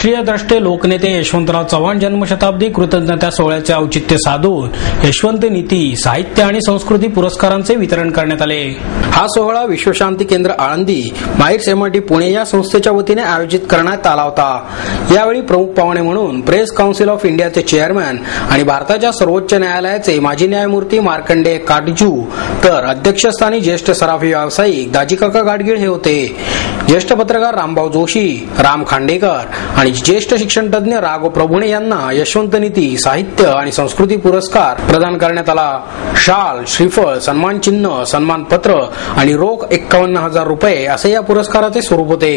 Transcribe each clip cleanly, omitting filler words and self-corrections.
राष्ट्रीय द्रष्टे लोकनेते यशवंतराव चव्हाण जन्मशताब्दी कृतज्ञता सोहळ्याचे औचित्य साधून यशवंत नीती साहित्य आणि संस्कृती पुरस्कारांचे वितरण करण्यात आले। हा सोहळा विश्वशांती केंद्र आळंदी, माईर्स MIT पुणे या संस्थेच्या वतीने आयोजित करण्यात आला होता। यावेळी प्रमुख पाहुणे म्हणून प्रेस काउन्सिल ऑफ इंडियाचे चेअरमॅन आणि भारताच्या सर्वोच्च न्यायालयाचे माजी न्यायमूर्ती मार्कंडेय काटजू, तर अध्यक्षस्थानी ज्येष्ठ सराफी व्यावसायिक दाजीकाका गाडगीळ हे होते। ज्येष्ठ पत्रकार रामभाऊ जोशी, राम खांडेकर आणि ज्येष्ठ शिक्षण तज्ञ राघव प्रभुणे यांना यशवंत नीती साहित्य आणि संस्कृती पुरस्कार प्रदान करण्यात आला। शाल, श्रीफळ, सन्मान चिन्ह, सन्मान पत्र आणि रोख 51,000 रुपये असे या पुरस्काराचे स्वरूप होते।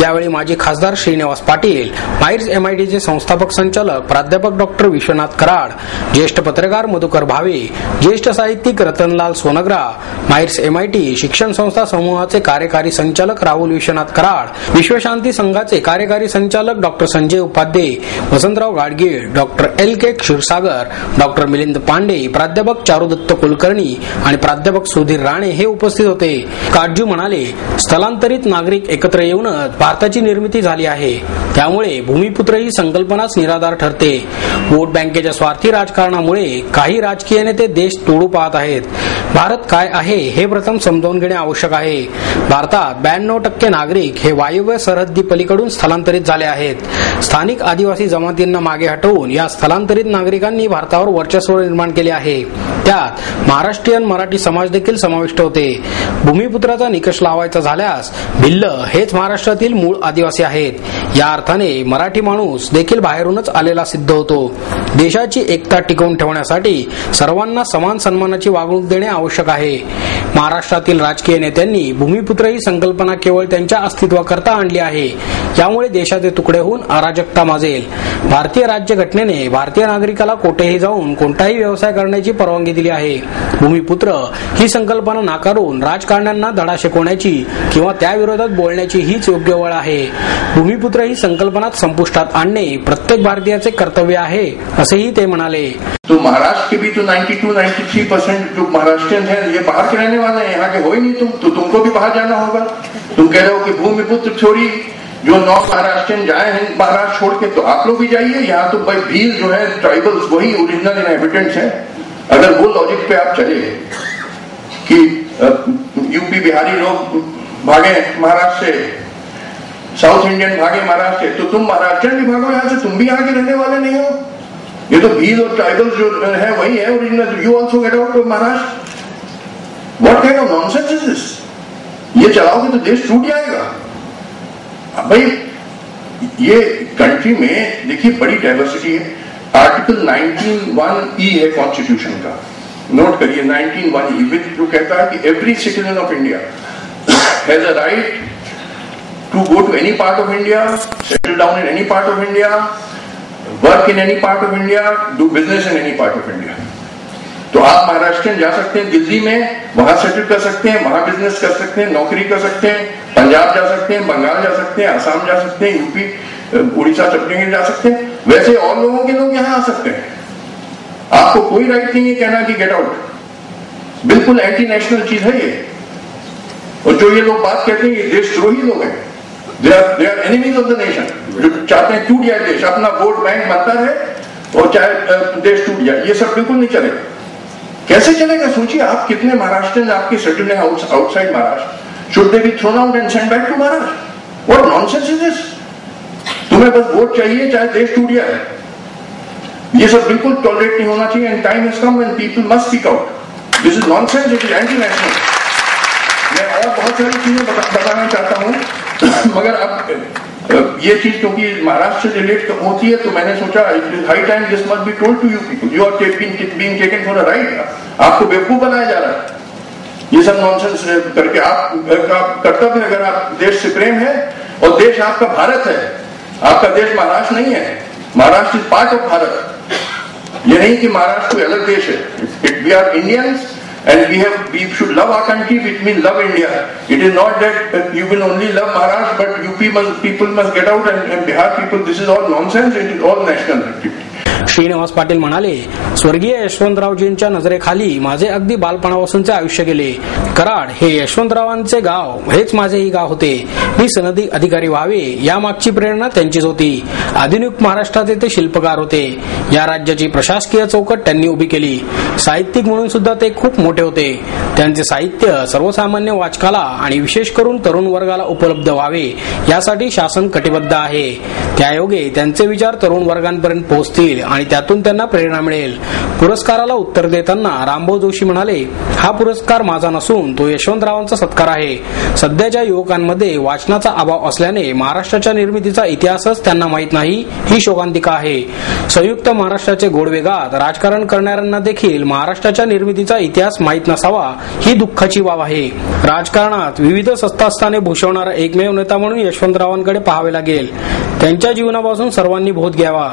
यावेळी माजी खासदार श्रीनिवास पाटील, माईर्स MITचे संस्थापक संचालक प्राध्यापक डॉक्टर विश्वनाथ कराड, ज्येष्ठ पत्रकार मधुकर भावे, ज्येष्ठ साहित्यिक रतनलाल सोनग्रा, माईर्स MIT शिक्षण संस्था समूहाचे कार्यकारी संचालक राहुल विश्वनाथ कराड, विश्वशांती संघाचे कार्यकारी संचालक doctor Sanjay Upadhye, Vasantrao Gadgil, doctor LK Kshirsagar, doctor Milind Pande, प्राध्यापक चारुदत्त कुलकर्णी आणि प्राध्यापक सुधीर राणे हे उपस्थित होते। काटजू म्हणाले, स्थलांतरित नागरिक एकत्र येऊनच भारताची निर्मिती झाली आहे, त्यामुळे भूमिपुत्र ही संकल्पनाच निराधार ठरते। वोट बँकेच्या स्वार्थी राजकारणामुळे काही राजकीय नेते देश तोडू पाहत आहेत। भारत काय आहे हे प्रथम समजावून घेणे आवश्यक आहे। भारतात 92% नागरिक हे वायव्य सरहद्दी पलीकडून स्थलांतरित झाले आहेत। स्थानिक आदिवासी जमातींना मागे हटवून या स्थलांतरित नागरिकांनी भारतावर वर्चस्व निर्माण केले आहे। त्यात महाराष्ट्रीयन मराठी समाज देखील समाविष्ट होते। भूमिपुत्राचा निकष लावायचा झाल्यास भिल्ल हेच महाराष्ट्रातील मूळ आदिवासी आहेत। या अर्थाने मराठी माणूस देखील बाहेरूनच आलेला सिद्ध होतो। देशाची एकता टिकवून ठेवण्यासाठी सर्वांना समान सन्मानाची वागणूक देणे आवश्यक आहे। महाराष्ट्रातील राजकीय नेत्यांनी भूमिपुत्र ही संकल्पना केवळ त्यांच्या अस्तित्वाकरता आणली आहे। यामुळे देशाचे तुकडे होऊन अराजकता माजेल। भारतीय राज्यघटनेने भारतीय नागरिकाला कोठेही जाऊन कोणताही व्यवसाय करण्याची परवानगी दिली आहे। भूमिपुत्र ही संकल्पना नाकारून राजकारण्यांना धडा शिकवण्याची किंवा त्याविरोधात बोलण्याची हीच योग्य वेळ आहे। भूमिपुत्र ही संकल्पना संपुष्टात आणणे प्रत्येक भारतीयाचे कर्तव्य आहे, असेही ते म्हणाले। तो महाराष्ट्र के भी तो 92-93% जो महाराष्ट्रियन है ये बाहर के रहने वाले हैं, यहाँ के हो ही नहीं। तुमको भी बाहर जाना होगा। तुम कह रहे हो कि भूमिपुत्र छोड़ी जो नॉर्थ महाराष्ट्रियन जाए हैं महाराष्ट्र छोड़ के, तो आप लोग भी जाइए। यहाँ तो भाई भील जो है ट्राइबल्स वही ओरिजिनल इनहेबिटेंट्स हैं। अगर वो लॉजिक पे आप चले कि यूपी बिहारी लोग भागे महाराष्ट्र से, साउथ इंडियन भागे महाराष्ट्र से, तो तुम महाराष्ट्रियन भी भागो यहाँ से, तुम भी यहाँ के रहने वाले नहीं हो। ये तो भील और ट्राइबल्स जो है वही है original. You also get out of Maharashtra. What kind of nonsense is this? ये चलाओगे तो देश टूट जाएगा। भाई ये कंट्री में देखिए बड़ी डाइवर्सिटी है। आर्टिकल 19(1)E है कॉन्स्टिट्यूशन का, नोट करिए 19(1)E, जो कहता है कि every citizen of India has a right to go to any part of India, settle down in any part of India, work in any part of India, do business in any part of India. तो आप महाराष्ट्र जा सकते हैं दिल्ली में, वहां settle कर सकते हैं, वहां बिजनेस कर सकते हैं, नौकरी कर सकते हैं, पंजाब जा सकते हैं, बंगाल जा सकते हैं, असम जा सकते हैं, यूपी उड़ीसा छत्तीसगढ़ जा सकते हैं। वैसे और लोगों के लोग यहां आ सकते हैं। आपको कोई राइट नहीं है कहना कि गेट आउट। बिल्कुल एंटी नेशनल चीज है ये। और जो ये लोग बात कहते हैं ये देशद्रोही लोग हैं। They are enemies of the nation, जो चाहते हैं टूट जाए देश, अपना वोट बैंक बनता रहे और चाहे देश टूट जाए। ये सब बिल्कुल नहीं चलेगा। कैसे चलेगा? सोचिए आप कितने महाराष्ट्रियन आपके सेटल्ड हैं outside Maharashtra. Should they be thrown out and send back to Maharashtra? What nonsense is this? तुम्हें बस वोट चाहिए चाहे देश टूट जाए। ये सब बिल्कुल टॉलरेट नहीं होना चाहिए। End time has come when people must speak out. This is nonsense, it is anti national. मैं और बहुत सारी चीजें बताना चाहता हूं, मगर अब ये चीज क्योंकि महाराष्ट्र से रिलेट होती है तो मैंने सोचा it is high time this must be told to you people. You are being taken for a ride. आपको बेवकूफ बनाया जा रहा है ये सब नॉनसेंस करके। आपका कर्तव्य, अगर आप देश से प्रेम है और देश आपका भारत है, आपका देश महाराष्ट्र नहीं है। Maharashtra is part of Bharat. ये नहीं कि महाराष्ट्र कोई अलग देश है। We are Indians and we should love our country, which means love India. It is not that you will only love Maharashtra, but UP people must get out and Bihar people. This is all nonsense. It is all national activity. Shrinivas Patil म्हणाले, स्वर्गीय यशवंतरावजींच्या नजरेखाली माझे अगदी बालपणापासूनचे आयुष्य गेले. कराड हे यशवंतरावांचे गाव, हेच माझेही गाव होते. मी सनदी अधिकारी व्हावे यामागची प्रेरणा त्यांचीच होती. आधुनिक महाराष्ट्राचे ते शिल्पकार होते. या राज्याची प्रशासकीय चौकट त्यांनी उभी केली. साहित्यिक म्हणून सुद्धा ते खूप मोठे होते. त्यांचे साहित्य सर्वसामान्य वाचकाला आणि विशेष करून तरुण वर्गाला उपलब्ध व्हावे यासाठी शासन कटिबद्ध आहे. त्यायोगे त्यांचे विचार तरुण वर्गांपर्यंत पोहोचतील आणि त्यातून त्यांना प्रेरणा मिळेल. पुरस्काराला उत्तर देताना रामभाऊ जोशी म्हणाले, हा पुरस्कार माझा नसून तो यशवंतरावांचा सत्कार आहे. सध्याच्या युवकांमध्ये वाचनाचा अभाव असल्याने महाराष्ट्राच्या निर्मितीचा इतिहासच त्यांना माहीत नाही, ही शोकांतिका आहे. संयुक्त महाराष्ट्राचे गोडवेगात राजकारण करणाऱ्यांना देखील महाराष्ट्राच्या निर्मितीचा इतिहास माहीत नसावा, ही दुःखाची बाब आहे. राजकारणात विविध सत्तास्थाने भूषवणारा एकमेव नेता म्हणून यशवंतरावांकडे पाहावे लागेल. त्यांच्या जीवनापासून सर्वांनी बोध घ्यावा.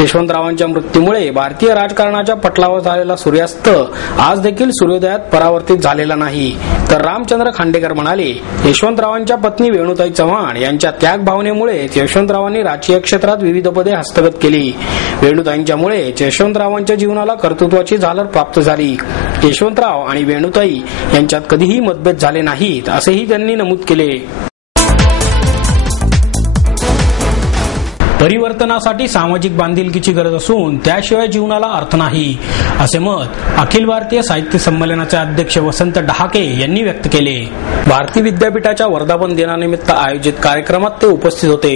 यशवंतरावांच्या मृत्यूमुळे भारतीय राजकारणाच्या पटलावर झालेला सूर्यास्त आज देखील सूर्योदयात परावर्तित झालेला नाही. तर रामचंद्र खांडेकर म्हणाले, यशवंतरावांच्या पत्नी वेणुताई चव्हाण यांच्या त्याग भावनेमुळे यशवंतरावांनी राजकीय क्षेत्रात विविध पदे हस्तगत केली. वेणुताईंच्यामुळे यशवंतरावांच्या जीवनाला कर्तृत्वाची झालर प्राप्त झाली. यशवंतराव आणि वेणुताई यांच्यात कधीही मतभेद झाले नाहीत, असेही त्यांनी नमूद केले. परिवर्तनासाठी सामाजिक बांधिलकीची गरज असून त्याशिवाय जीवनाला अर्थ नाही, असे मत अखिल भारतीय साहित्य संमेलनाचे अध्यक्ष वसंत डहाके यांनी व्यक्त केले. भारती विद्यापीठाच्या वर्धापन दिनानिमित्त आयोजित कार्यक्रमात ते उपस्थित होते.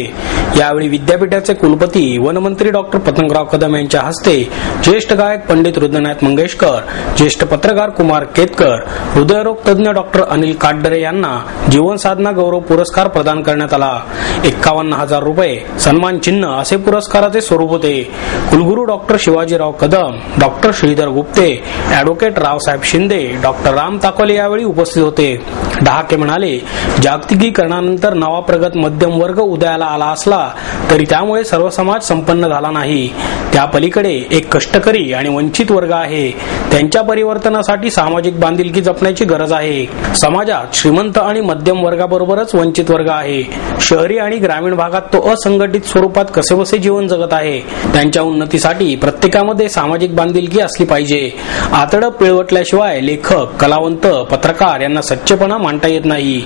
यावेळी विद्यापीठाचे कुलपती वनमंत्री डॉक्टर पतंगराव कदम यांच्या हस्ते ज्येष्ठ गायक पंडित रुद्रनाथ मंगेशकर, ज्येष्ठ पत्रकार कुमार केतकर, हृदयरोग तज्ञ डॉक्टर अनिल काटडरे यांना जीवन साधना गौरव पुरस्कार प्रदान करण्यात आला. 51,000 रुपये सन्मान चिन्ह असे पुरस्काराचे स्वरूप होते. कुलगुरू doctor Shivajirao Kadam, doctor Shridhar Gupte, advocate Raosaheb Shinde, doctor Ram Takole यावेळी उपस्थित होते. डहाके म्हणाले, जागतिकीकरणानंतर नवा प्रगत मध्यम वर्ग उदयाला आला असला तरी त्यामुळे सर्व समाज संपन्न झाला नाही. त्या पलीकडे एक कष्टकरी आणि वंचित वर्ग आहे. त्यांच्या परिवर्तनासाठी सामाजिक बांधिलकी जपण्याची गरज आहे. समाजात श्रीमंत आणि मध्यम वर्गाबरोबरच वंचित वर्ग आहे. शहरी आणि ग्रामीण भागात तो असंघटित स्वरूपात कसेबसे जीवन जगत आहे. त्यांच्या उन्नतीसाठी प्रत्येकामध्ये सामाजिक बांधिलकी असली पाहिजे. आतडं पिळवटल्याशिवाय लेखक, कलावंत, पत्रकार यांना सच्चेपणा मांडता येत नाही.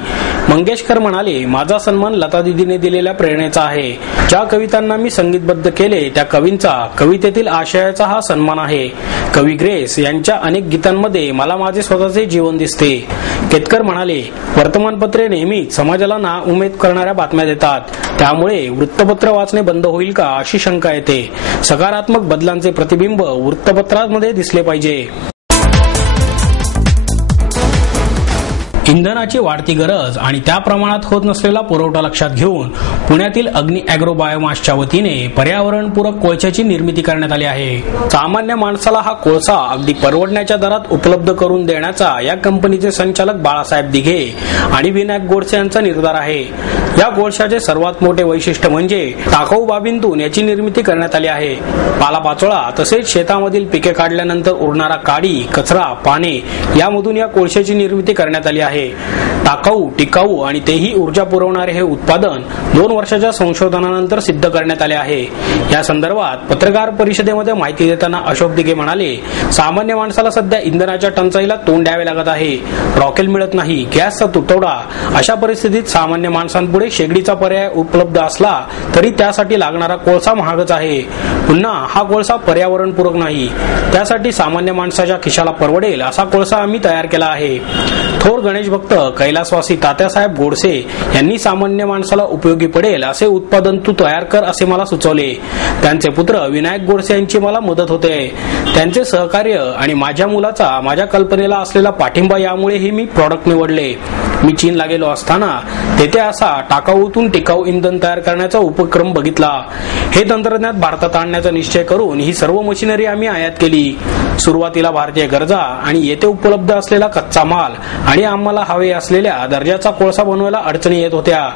मंगेशकर म्हणाले, माझा सन्मान लता दिदीने दिलेल्या प्रेरणेचा आहे. ज्या कवितांना मी संगीतबद्ध केले त्या कवींचा, कवितेतील आशयाचा हा सन्मान आहे. कवी ग्रेस यांच्या अनेक गीतांमध्ये मला माझे स्वतःचे जीवन दिसते. केतकर म्हणाले, वर्तमानपत्रे नेहमीच समाजाला ना उमेद करणाऱ्या बातम्या देतात. त्यामुळे वृत्तपत्र वाचणे बंद होईल का अशी शंका येते. सकारात्मक बदलांचे प्रतिबिंब वृत्तपत्रांमध्ये दिसले पाहिजे. इंधनाची वाढती गरज आणि त्या प्रमाणात होत नसलेला पुरवठा लक्षात घेऊन पुण्यातील अग्नी ॲग्रो बायोमासच्या वतीने पर्यावरणपूरक कोळशाची निर्मिती करण्यात आली आहे. सामान्य माणसाला हा कोळसा अगदी परवडण्याच्या दरात उपलब्ध करून देण्याचा या कंपनीचे संचालक बाळासाहेब दिघे आणि विनायक गोडसे यांचा निर्धार आहे. या कोळशाचे सर्वात मोठे वैशिष्ट्य म्हणजे टाकाऊ बाबींतून याची निर्मिती करण्यात आली आहे. पालापाचोळा तसेच शेतामधील पिके काढल्यानंतर उरणारा काडी, कचरा, पाने यामधून या कोळशाची निर्मिती करण्यात आली आहे. टाकाऊ, टिकाऊ आणि तेही ऊर्जा पुरवणारे हे उत्पादन 2 वर्षाच्या संशोधनानंतर सिद्ध करण्यात आले आहे. या संदर्भात पत्रकार परिषदेमध्ये माहिती देताना अशोक दिघे म्हणाले, सामान्य माणसाला सध्या इंधनाच्या टंचाईला तोंड द्यावे लागत आहे. रॉकेल मिळत नाही, गॅसचा तुटवडा. अशा परिस्थितीत सामान्य माणसांपुढे शेगडीचा पर्याय उपलब्ध असला तरी त्यासाठी लागणारा कोळसा महागच आहे. पुन्हा हा कोळसा पर्यावरणपूरक नाही. त्यासाठी सामान्य माणसाच्या खिशाला परवडेल असा कोळसा आम्ही तयार केला आहे. थोर गणेश भक्त कैलासवासी तात्यासाहेब गोडसे यांनी सामान्य माणसाला उपयोगी पडेल असे उत्पादन तू तयार कर असे मला सुचवले. त्यांचे पुत्र विनायक गोडसे यांची मला मदत होते. त्यांचे सहकार्य आणि माझ्या मुलाचा माझ्या कल्पनेला असलेला पाठिंबा यामुळे मी प्रॉडक्ट निवडले. मी चीनला गेलो असताना तेथे असा टाकाऊतून टिकाऊ इंधन तयार करण्याचा उपक्रम बघितला. हे तंत्रज्ञान भारतात आणण्याचा निश्चय करून ही सर्व मशिनरी आम्ही आयात केली. सुरुवातीला भारतीय गरजा आणि येथे उपलब्ध असलेला कच्चा माल आणि आम्हाला हवे असलेल्या दर्जाचा कोळसा बनवायला अडचणी येत होत्या.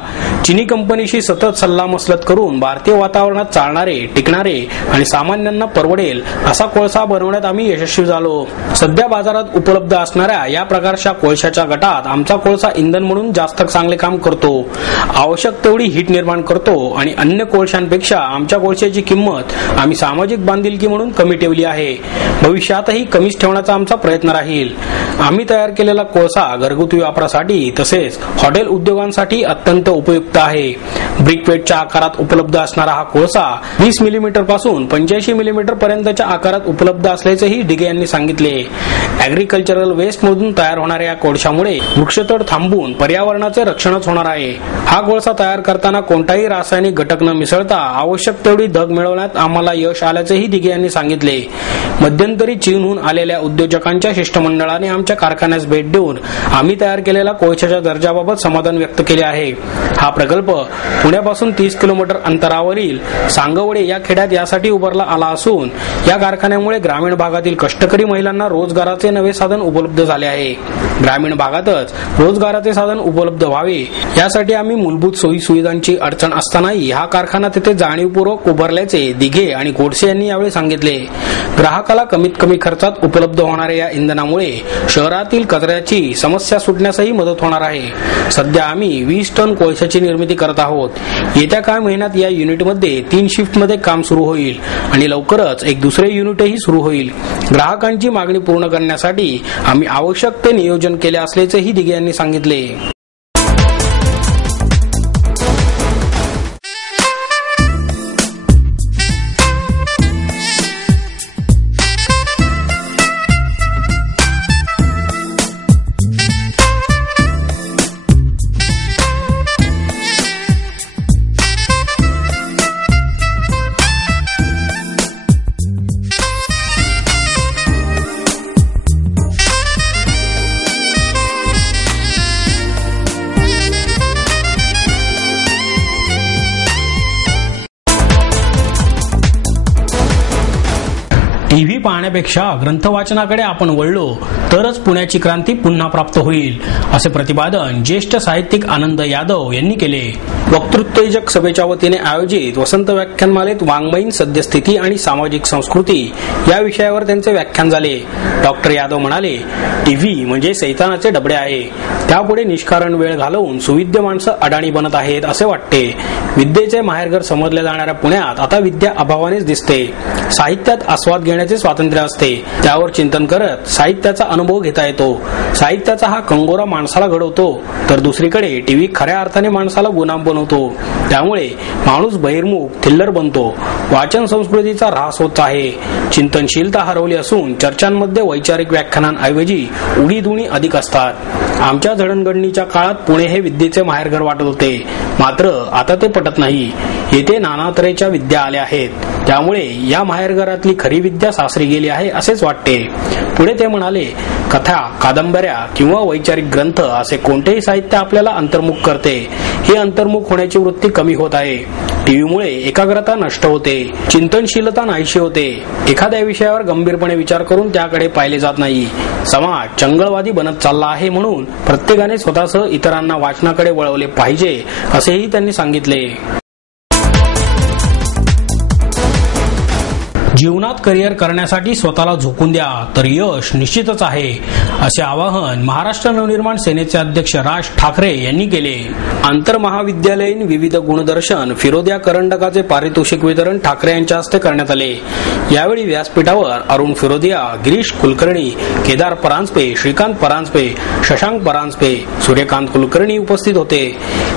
चीनी कंपनीशी सतत सल्लामसलत करून भारतीय वातावरणात चालणारे, टिकणारे आणि सामान्यांना परवडेल असा कोळसा बनवण्यात आम्ही यशस्वी झालो. सध्या बाजारात उपलब्ध असणाऱ्या या प्रकारच्या कोळशाच्या गटात आमचा कोळसा इंधन म्हणून जास्त चांगले काम करतो, आवश्यक तेवढी हीट निर्माण करतो आणि अन्य कोळशांपेक्षा आमच्या कोळशाची किंमत आम्ही सामाजिक बांधिलकी म्हणून कमी ठेवली आहे. भविष्यातही कमीच ठेवण्याचा आमचा प्रयत्न राहील. आम्ही तयार केलेला कोळसा घरगुती वापरासाठी तसेच हॉटेल उद्योगांसाठी अत्यंत उपयुक्त आहे. ब्रिकवेटच्या आकारात उपलब्ध असणारा हा कोळसा 20 मिलीमीटर पासून 85 मिलीमीटर पर्यंतच्या आकारात उपलब्ध असल्याचेही डिगे यांनी सांगितले. ऍग्रिकल्चरल वेस्ट मधून तयार होणाऱ्या या कोळशामुळे वृक्षतोड थांबून पर्यावरणाचे रक्षणच होणार आहे. हा कोळसा तयार करताना कोणताही रासायनिक घटक न मिसळता आवश्यक तेवढी धग मिळवण्यात आम्हाला यश आल्याचेही डिगे यांनी सांगितले. मध्यंतरी चीनहून आलेल्या उद्योजकांच्या शिष्टमंडळाने आमच्या कारखान्यास भेट देऊन आम्ही तयार केलेल्या कोळशाच्या दर्जाबाबत समाधान व्यक्त केले आहे. हा प्रकल्प पुण्यापासून 30 किलोमीटर अंतरावरील सांगवडे या खेड्यात यासाठी उभारला आला असून या कारखान्यामुळे ग्रामीण भागातील कष्टकरी महिलांना रोजगाराचे नवे साधन उपलब्ध झाले आहे. ग्रामीण भागातच रोजगाराचे साधन उपलब्ध व्हावे यासाठी आम्ही मूलभूत सोयी सुविधांची अडचण असतानाही हा कारखाना तिथे जाणीवपूर्वक उभारल्याचे दिघे आणि गोडसे यांनी यावेळी सांगितले. ग्राहकाला कमीत कमी खर्चात उपलब्ध होणाऱ्या या इंधनामुळे शहरातील कचऱ्याची समस्या सुटण्यासही मदत होणार आहे. सध्या आम्ही 20 टन कोळशाची निर्मिती करत आहोत. येत्या काही महिन्यात या युनिटमध्ये 3 शिफ्टमध्ये काम सुरू होईल आणि लवकरच एक दुसरे युनिटही सुरू होईल. ग्राहकांची मागणी पूर्ण करण्यासाठी आम्ही आवश्यक ते नियोजन केले असल्याचेही दिघे यांनी सांगितले. टीव्ही पाहण्यापेक्षा ग्रंथ वाचनाकडे आपण वळलो तरच पुण्याची क्रांती पुन्हा प्राप्त होईल, असे प्रतिपादन ज्येष्ठ साहित्यिक आनंद यादव यांनी केले. वक्तृत्वोत्तेजक सभेच्या वतीने आयोजित वसंत व्याख्यानमालेत वाङ्मयीन सद्यस्थिती आणि सामाजिक संस्कृती या विषयावर त्यांचे व्याख्यान झाले. डॉक्टर यादव म्हणाले, टीव्ही म्हणजे सैतानाचे डबडे आहे. त्यापुढे निष्कारण वेळ घालवून सुविद्य माणसं अडाणी बनत आहेत असे वाटते. विद्येचे माहेरघर समजल्या जाणाऱ्या पुण्यात आता विद्या अभावानेच दिसते. साहित्यात आस्वाद घेण्याचे स्वातंत्र्य असते. त्यावर चिंतन करत साहित्याचा अनुभव घेता येतो. साहित्याचा हा कंगोरा माणसाला घडवतो, तर दुसरीकडे टीव्ही खऱ्या अर्थाने माणसाला गुलाम बनवतो. त्यामुळे माणूस बहिर्मुख थिल्लर बनतो. वाचन संस्कृतीचा ऱ्हास होत आहे. चिंतनशीलता हरवली असून चर्चांमध्ये वैचारिक व्याख्यानांऐवजी उडीदुणी अधिक असतात. आमच्या जडणघडणीच्या काळात पुणे हे विद्येचे माहेरघर वाटत होते, मात्र आता ते पटत नाही. येथे नाना तऱ्हेच्या विद्या आल्या आहेत. त्यामुळे या माहेरघरातली खरी विद्या सासरी गेली आहे असेच वाटते. पुढे ते म्हणाले, कथा, कादंबऱ्या किंवा वैचारिक ग्रंथ असे कोणतेही साहित्य आपल्याला अंतर्मुख करते. ही अंतर्मुख होण्याची वृत्ती कमी होत आहे. टीव्हीमुळे एकाग्रता नष्ट होते, चिंतनशीलता नाहीशी होते. एखाद्या विषयावर गंभीरपणे विचार करून त्याकडे पाहिले जात नाही. समाज चंगळवादी बनत चालला आहे, म्हणून प्रत्येकाने स्वतःसह इतरांना वाचनाकडे वळवले पाहिजे असेही त्यांनी सांगितले. जीवनात करिअर करण्यासाठी स्वतःला झोकून द्या, तर यश निश्चितच आहे, असे आवाहन महाराष्ट्र नवनिर्माण सेनेचे अध्यक्ष राज ठाकरे यांनी केले. आंतरमहाविद्यालयीन विविध गुणदर्शन फिरोदिया करंडकाचे पारितोषिक वितरण ठाकरे यांच्या हस्ते करण्यात आले. यावेळी व्यासपीठावर अरुण फिरोदिया, गिरीश कुलकर्णी, केदार परांजपे, श्रीकांत परांजपे, शशांक परांजपे, सूर्यकांत कुलकर्णी उपस्थित होते.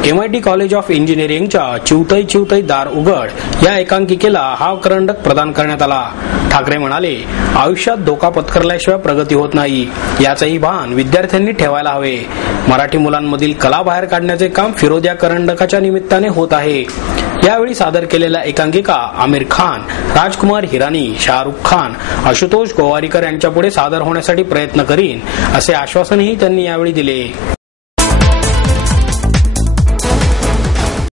MIT कॉलेज ऑफ इंजिनिअरिंगच्या चिवतई चिवतई दार उघड या एकांकिकेला हा करंडक प्रदान करण्यात आला. ठाकरे म्हणाले, आयुष्यात धोका पत्करल्याशिवाय प्रगती होत नाही, याचंही भान विद्यार्थ्यांनी ठेवायला हवे. मराठी मुलांमधील कला बाहेर काढण्याचे काम फिरोदिया करंडकाच्या निमित्ताने होत आहे. यावेळी सादर केलेल्या एकांकिका आमिर खान, राजकुमार हिरानी, शाहरुख खान, आशुतोष गोवारीकर यांच्यापुढे सादर होण्यासाठी प्रयत्न करीन, असे आश्वासनही त्यांनी यावेळी दिले.